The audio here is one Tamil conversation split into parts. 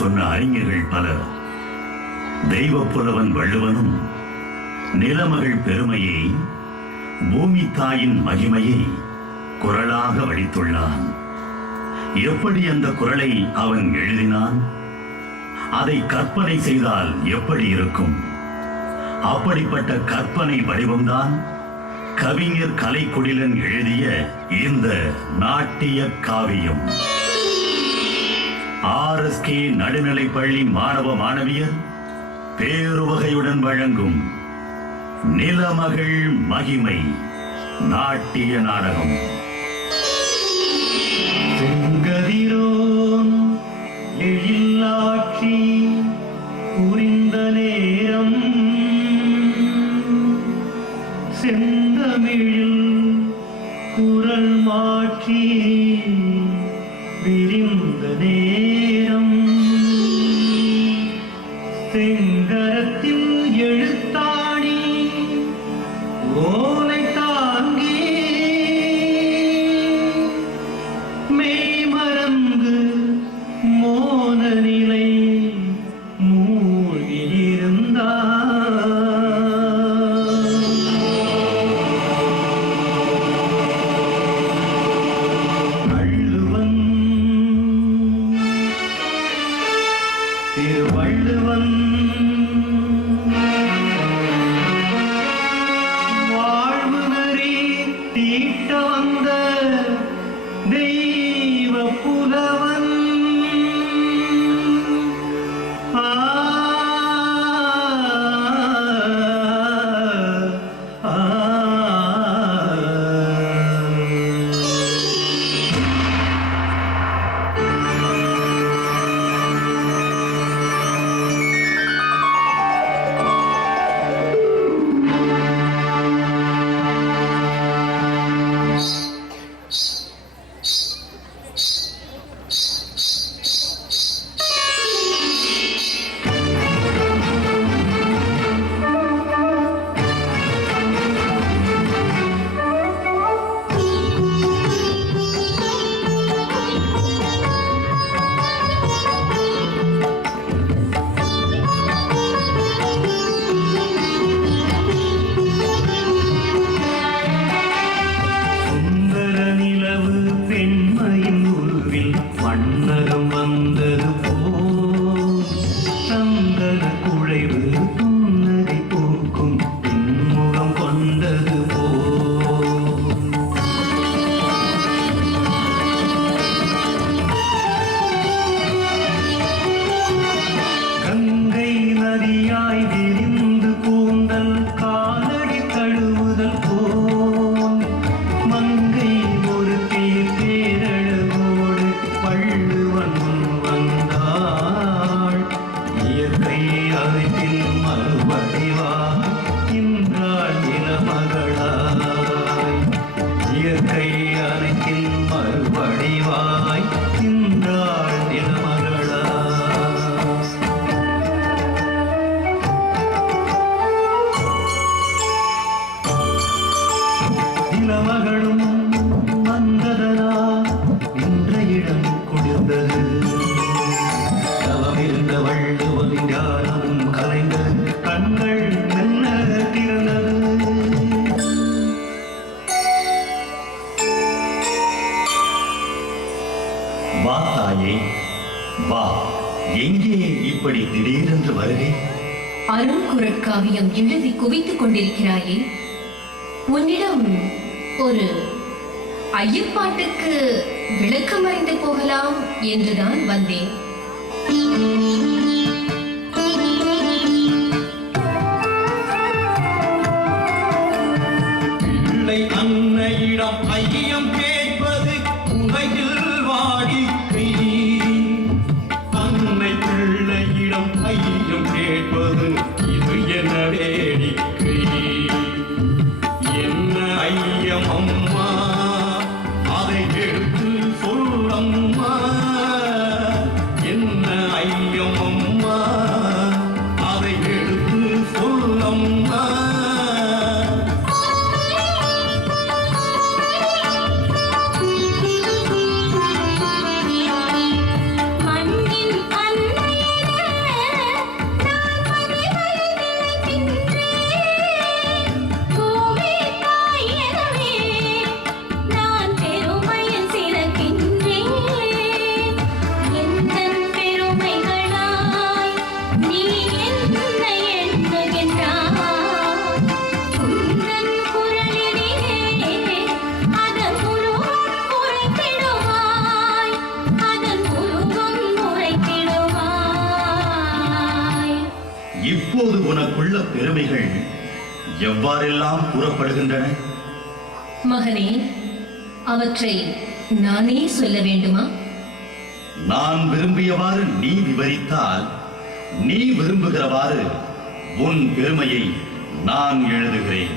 சொன்ன அறிஞர்கள் பலர். தெய்வப்புலவன் வள்ளுவனும் நிலமகள் பெருமையை, பூமி தாயின் மகிமையை குரலாக வடித்துள்ளான். எப்படி அந்த குரலை அவன் எழுதினான்? அதை கற்பனை செய்தால் எப்படி இருக்கும்? அப்படிப்பட்ட கற்பனை வடிவம்தான் கவிஞர் கலைக்குடிலன் எழுதிய இந்த நாட்டிய காவியம். RSK நடுநிலைப்பள்ளி மாணவ மாணவியர் பேருவகையுடன் வழங்கும் நிலமகள் மகிமை நாட்டிய நாடகம். செங்கதிரோன் எழிலாட்சி புரிந்த நேரம், செந்தமிழில் குரல் மாற்றி விரிந்த நேரம், செங்கரத்தில் எழுத்தாணி ஓலை தாங்கி மெய்மறந்து மோன நிலை மூழ்கியிருந்தார். திருவள்ளுவன் வாழ்வு நெறி தீட்ட வந்த தெய்வ புலவன். மன்னரும் வந்தது போல் சந்தன குழைவு புன்னகை பூக்கும் பின்முகம் கொண்டது போல். கங்கை நதியாய் விரிந்து கூந்தல் காலடி தழுவுதல் போல் மங்கை ஒரு பேரழகோடு வள்ளுவன் வந்தாள். இயற்கை அனைத்தில் மறுவடிவா இன்றாள் நிலமகளாய். இயற்கை அனைத்தில் மறுவடிவாய் இன்றாள் நிலமகளாய். நிலமகளும் வந்ததனா நின்ற இடம் குளிர்ந்தது. தவமிருந்த வள்ளுவனின் ஞானமும் கலைந்தது. கண்கள் மெல்ல திறந்தது. வா தாயே வா. எங்கே இப்படி திடீரென்று வருகை? அருங்குறட்காவியம் எழுதி குவித்துக் கொண்டிருக்கிறாயே, உன்னிடம் ஒரு ஐயப்பாட்டுக்கு விளக்கம் அறிந்து போகலாம் என்றுதான் வந்தேன். பிள்ளை அன்னையிடம் ஐயம் கேட்பது உலகில் வாடிக்கை. அன்னை பிள்ளையிடம் ஐயம் கேட்பது இது என்ன வேடிக்கை. என்ன ஐயம் அம்மா, அதை எடுத்து சொல்லம்மா. இப்போது உனக்குள்ள பெருமைகள் எவ்வாறெல்லாம் கூறப்படுகின்றன? மகனே, அவற்றை நானே சொல்ல வேண்டுமா? நான் விரும்பியவாறு நீ விவரித்தால், நீ விரும்புகிறவாறு உன் பெருமையை நான் எழுதுகிறேன்.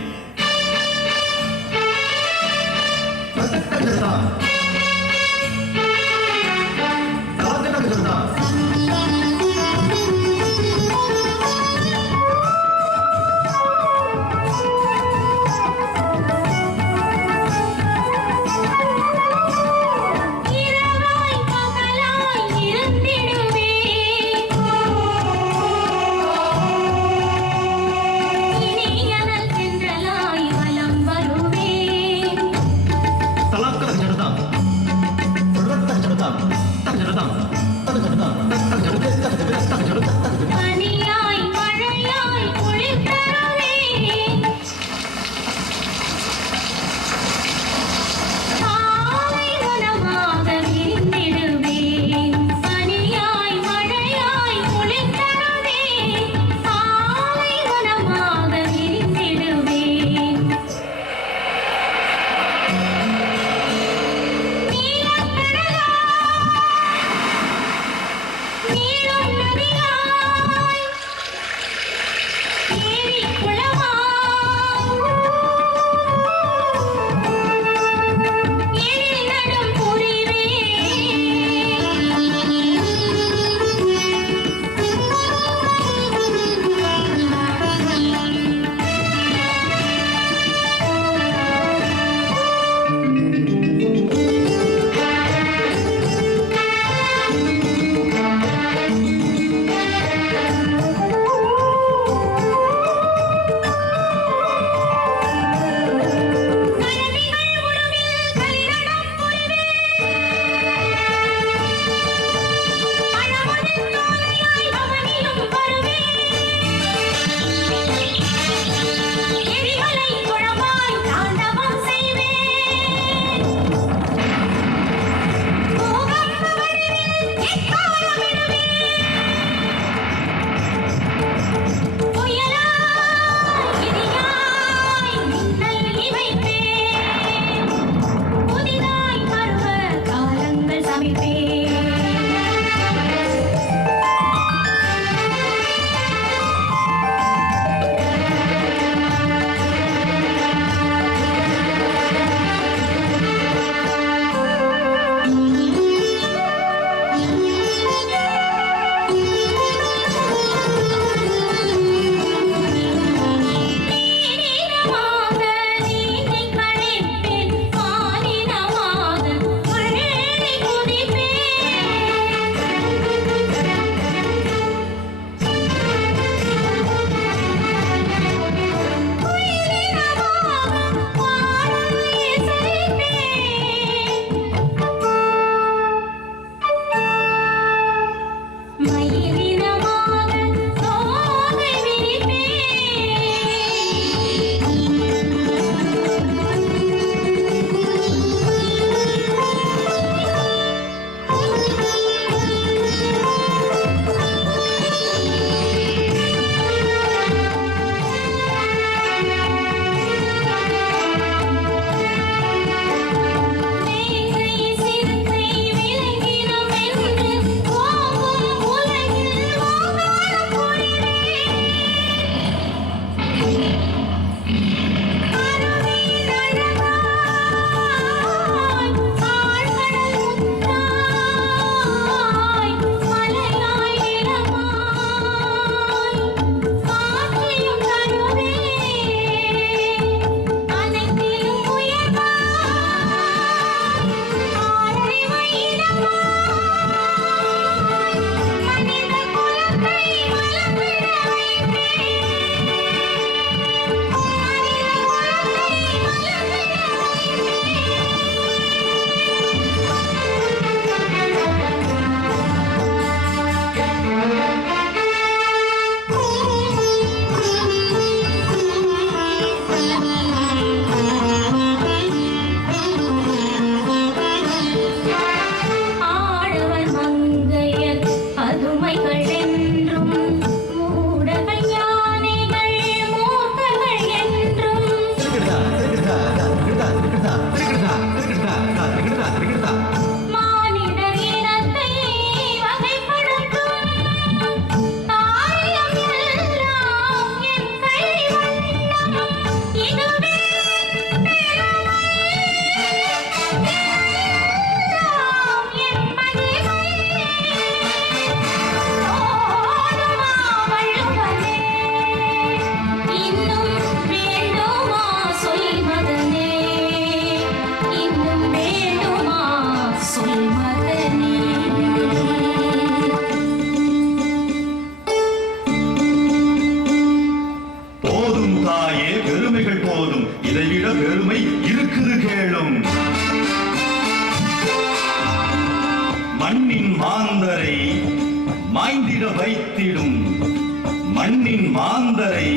காத்திடும் மண்ணின் மாந்தரை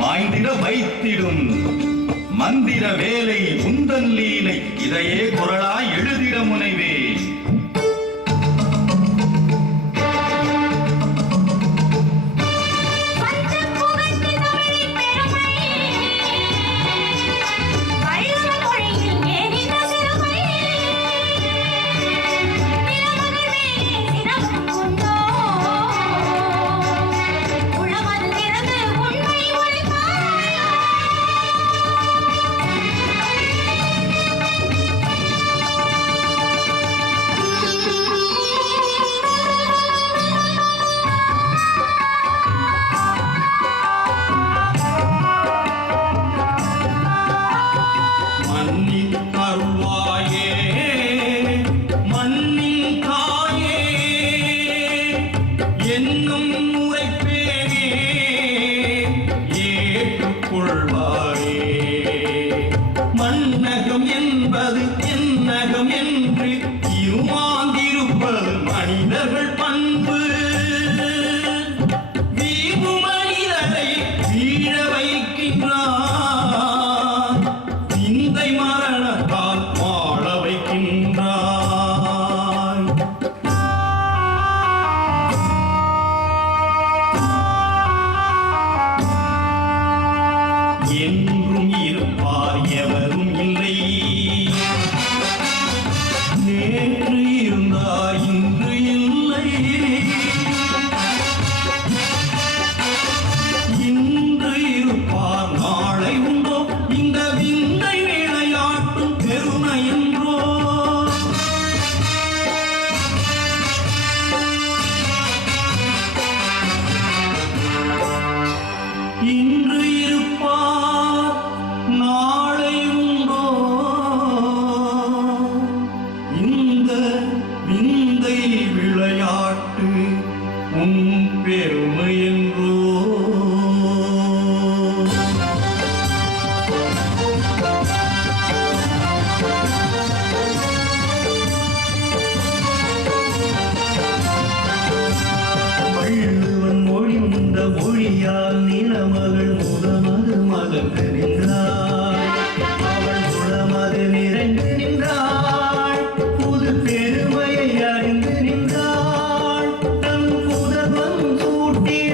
மாய்ந்திட வைத்திடும் மந்திர வேலை உந்தன் லீலை இதையே குரலாய் எழுதிட முனைவே. மன்னகம் என்பது என்னகம் என்று இருமாந்திருப்பது மனிதர்கள் பண்பு. வீவு மனிதரை வீழ வைக்கின்றார், விந்தை மரணத்தால் வாழ வைக்கின்றார். என்றும் இருப்பார் எவரும் இல்லை, நேற்று இருந்தார் இன்று இல்லை. இன்று இருப்பார் நாளை உண்டோ, இந்த விந்தை விளையாட்டும் பெருமை என்றோ. இன்று இருப்பார் நாளை உண்டோ, இந்த விந்தை விளையாட்டு உன் பெருமை என்றோ. வள்ளுவன் மொழிந்த மொழியால் நிலமகள் முதமது மலர்ந்து நின்றாள், அவள் குளமது நிறைந்து நின்றாள், புது பெருமையை அறிந்து நின்றாள், தன் புதல்வன் சூட்டிய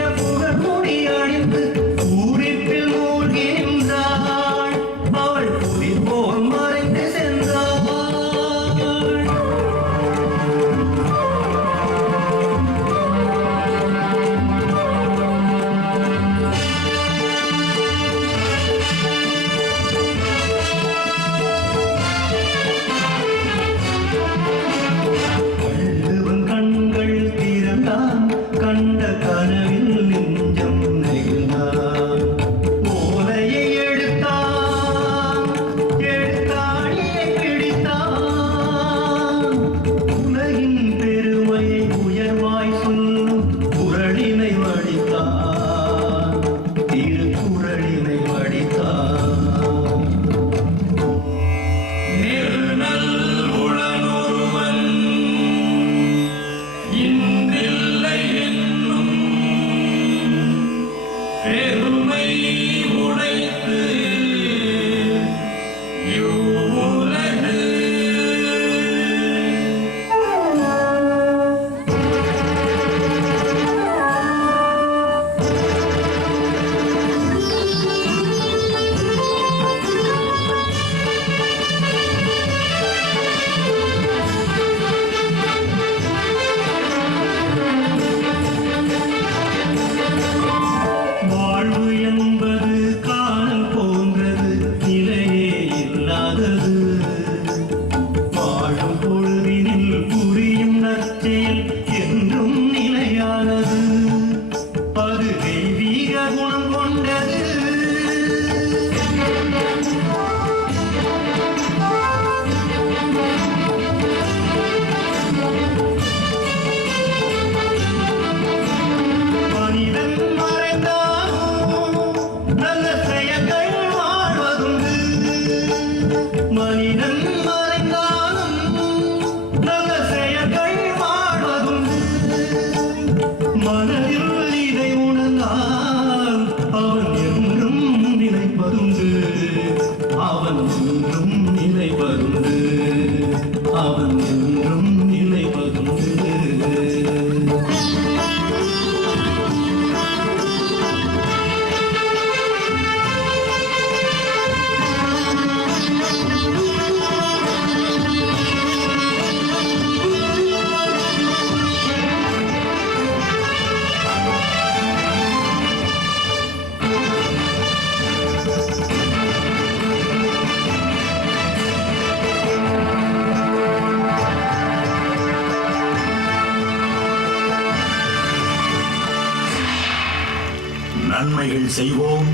நன்மைகள் செய்வோம்,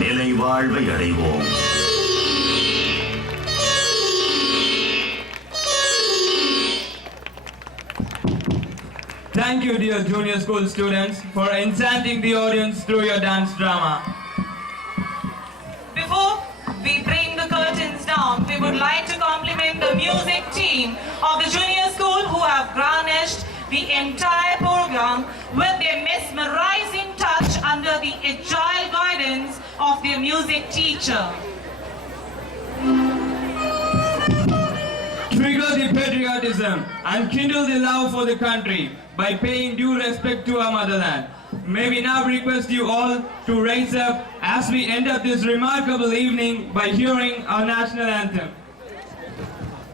நிலை வாழ்வை அடைவோம். Thank you, dear junior school students, for enchanting the audience through your dance drama. Before we bring the curtains down, we would like to compliment the music team of the junior school who have garnished the entire program with their mesmerizing touch under the agile guidance of their music teacher. Trigger the patriotism and kindle the love for the country by paying due respect to our motherland. May we now request you all to raise up as we end up this remarkable evening by hearing our national anthem.